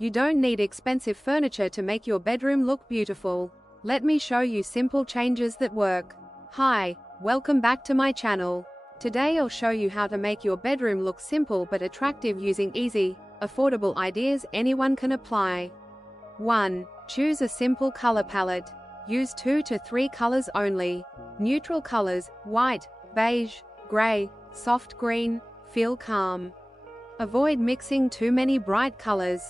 You don't need expensive furniture to make your bedroom look beautiful. Let me show you simple changes that work. Hi, welcome back to my channel. Today I'll show you how to make your bedroom look simple but attractive using easy, affordable ideas anyone can apply. 1. Choose a simple color palette. Use 2 to 3 colors only. Neutral colors, white, beige, gray, soft green, feel calm. Avoid mixing too many bright colors.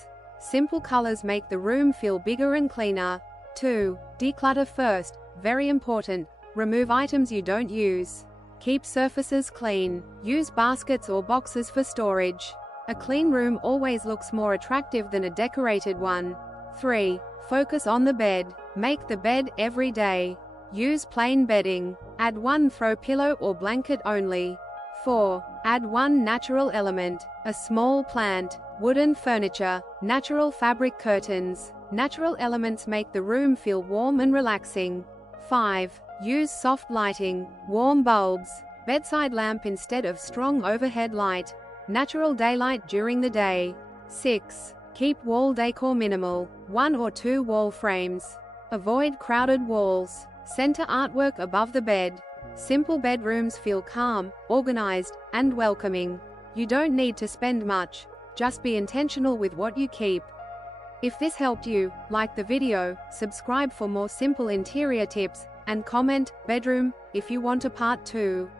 Simple colors make the room feel bigger and cleaner. 2. Declutter first, very important. Remove items you don't use. Keep surfaces clean. Use baskets or boxes for storage. A clean room always looks more attractive than a decorated one. 3. Focus on the bed. Make the bed every day. Use plain bedding. Add one throw pillow or blanket only. 4. Add one natural element. A small plant, wooden furniture, natural fabric curtains. Natural elements make the room feel warm and relaxing. 5. Use soft lighting, warm bulbs, bedside lamp instead of strong overhead light. Natural daylight during the day. 6. Keep wall decor minimal, 1 or 2 wall frames. Avoid crowded walls. Center artwork above the bed. Simple bedrooms feel calm, organized, and welcoming. You don't need to spend much, just be intentional with what you keep. If this helped you, like the video, subscribe for more simple interior tips, and comment, bedroom, if you want a part 2.